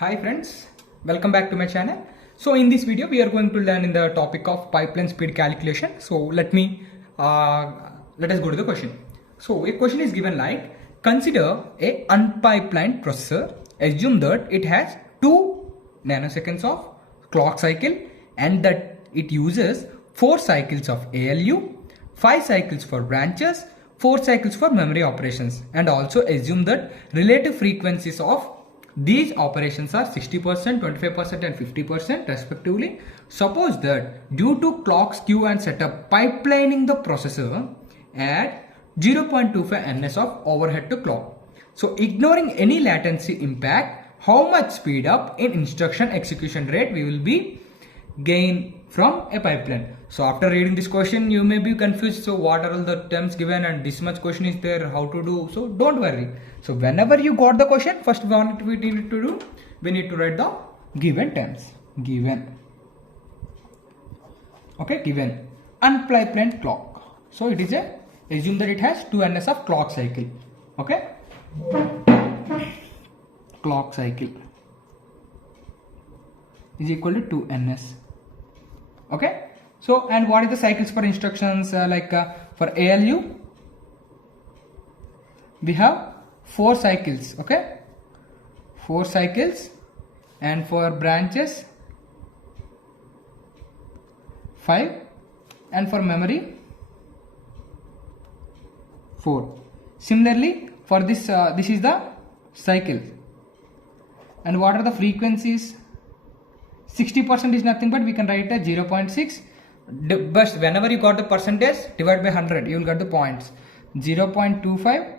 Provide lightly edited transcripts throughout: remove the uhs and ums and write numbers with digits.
Hi friends, welcome back to my channel. So in this video we are going to learn in the topic of pipeline speed calculation. So let us go to the question. So a question is given like, consider a unpipelined processor. Assume that it has 2 nanoseconds of clock cycle and that it uses 4 cycles of ALU, 5 cycles for branches, 4 cycles for memory operations, and also assume that relative frequencies of these operations are 60%, 25% and 50% respectively. Suppose that due to clock skew and setup, pipelining the processor at 0.25 ns of overhead to clock. So ignoring any latency impact, how much speed up in instruction execution rate we will be gain from a pipeline? So after reading this question you may be confused, so what are all the terms given and this much question is there, how to do? So don't worry. So whenever you got the question, first what we need to do, we need to write the given terms. Given unpipelined clock. So it is assume that it has 2 ns of clock cycle. Okay, clock cycle is equal to 2 ns. Okay, so and what is the cycles for instructions? For ALU we have 4 cycles. Okay, 4 cycles, and for branches 5, and for memory 4. Similarly for this this is the cycle, and what are the frequencies? 60% is nothing but we can write as 0.6, but whenever you got the percentage, divide by 100, you will get the points. 0.25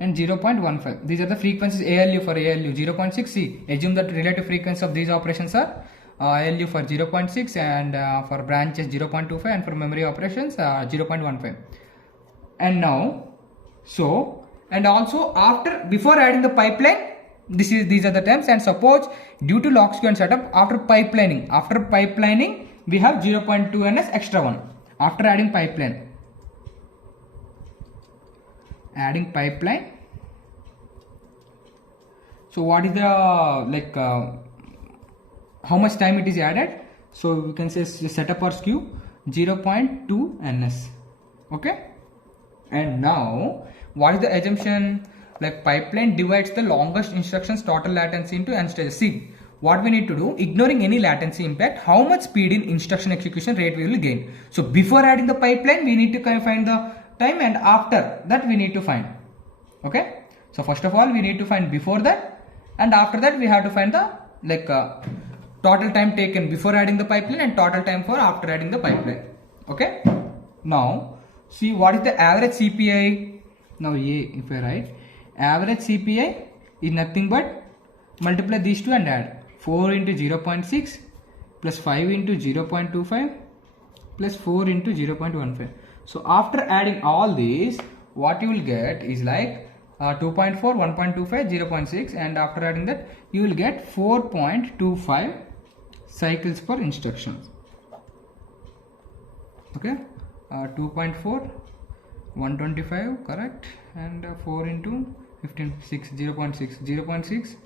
and 0.15. These are the frequencies. ALU for ALU 0.6. See, assume that relative frequency of these operations are ALU for 0.6 and for branches 0.25 and for memory operations 0.15. And now, so, and also after, before adding the pipeline, these are the terms. And suppose due to lock skew and setup, after pipelining we have 0.2 ns extra one after adding pipeline. So what is the how much time it is added? So we can say setup or skew 0.2 ns. Okay, and now what is the assumption? Like pipeline divides the longest instructions total latency into n stages. See, what we need to do, ignoring any latency impact, how much speed in instruction execution rate we will gain. So before adding the pipeline we need to find the time, and after that we need to find. Okay, so first of all we need to find before that, and after that we have to find the total time taken before adding the pipeline and total time for after adding the pipeline. Okay, now see what is the average CPI. Now if I write average CPI is nothing but multiply these two and add 4 into 0.6 plus 5 into 0.25 plus 4 into 0.15. So after adding all these, what you will get is like 2.4, 1.25, 0.6, and after adding that you will get 4.25 cycles per instructions. Okay, 2.4, 125, correct, and 4 into 15, 6, 0.6, 0.6,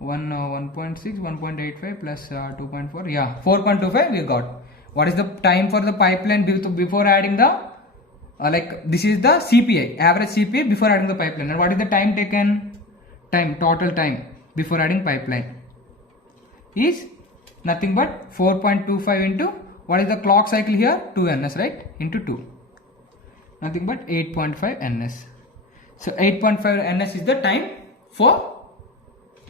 1.6, 1.85 plus 2.4, yeah, 4.25 we got. What is the time for the pipeline before adding the this is the CPI, average CPI before adding the pipeline, and what is the time taken? Total time before adding pipeline is nothing but 4.25 into what is the clock cycle here? 2 ns, right, into 2, nothing but 8.5 ns. So 8.5 ns is the time for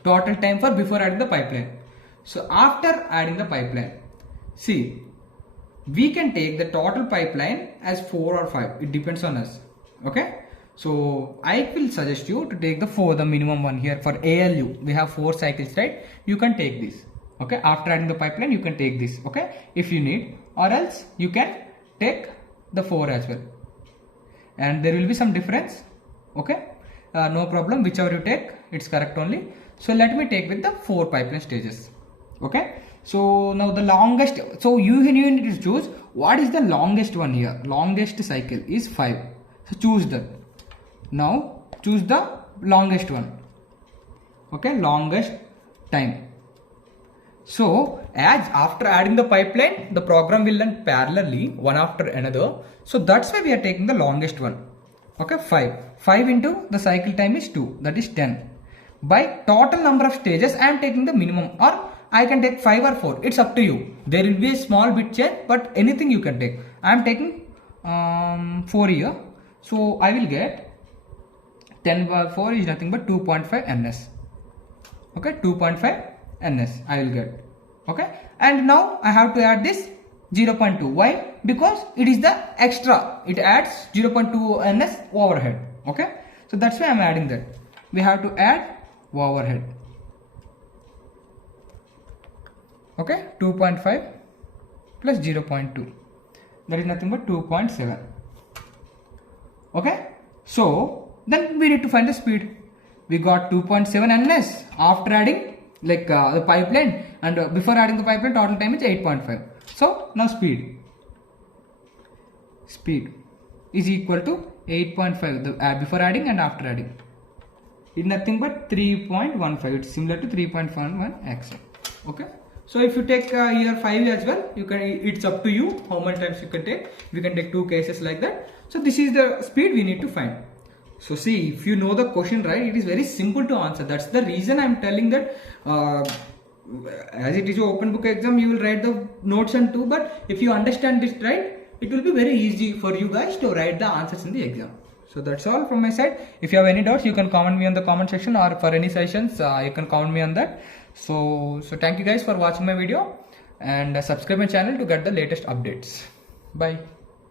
total time for before adding the pipeline. So after adding the pipeline, see, we can take the total pipeline as 4 or 5, it depends on us. Okay, so I will suggest you to take the minimum one here. For ALU we have 4 cycles, right? You can take this. Okay, after adding the pipeline you can take this, okay, if you need, or else you can take the 4 as well, and there will be some difference. Okay, no problem, whichever you take, it's correct only. So let me take with the 4 pipeline stages. Okay, so now the longest, so you need to choose what is the longest one here. Longest cycle is 5, so choose that. Now choose the longest one. Okay, longest time. So as after adding the pipeline, the program will run parallelly one after another. So that's why we are taking the longest one. Okay, 5 into the cycle time is 2, that is 10. By total number of stages, I am taking the minimum, or I can take 5 or 4. It's up to you. There will be a small bit change, but anything you can take. I am taking 4 here. So I will get 10 by 4 is nothing but 2.5 ns. Okay, 2.5 ns I will get. Okay, and now I have to add this 0.2. Why? Because it is the extra. It adds 0.2 ns overhead. Okay, so that's why I am adding that. We have to add overhead. Okay, 2.5 plus 0.2, that is nothing but 2.7. Okay, so then we need to find the speed. We got 2.7 ns after adding the pipeline, and before adding the pipeline total time is 8.5. So now speed is equal to 8.5 before adding and after adding. It's nothing but 3.15. It's similar to 3.11 x. Okay, so if you take here 5 as well, you can, it's up to you how many times you can take. You can take 2 cases like that. So this is the speed we need to find. So see, if you know the question right, it is very simple to answer. That's the reason I am telling that as it is an open book exam, you will write the notes and do, but if you understand this right, it will be very easy for you guys to write the answers in the exam. So that's all from my side. If you have any doubts, you can comment me on the comment section, or for any sessions you can comment me on that. So thank you guys for watching my video, and subscribe my channel to get the latest updates. Bye.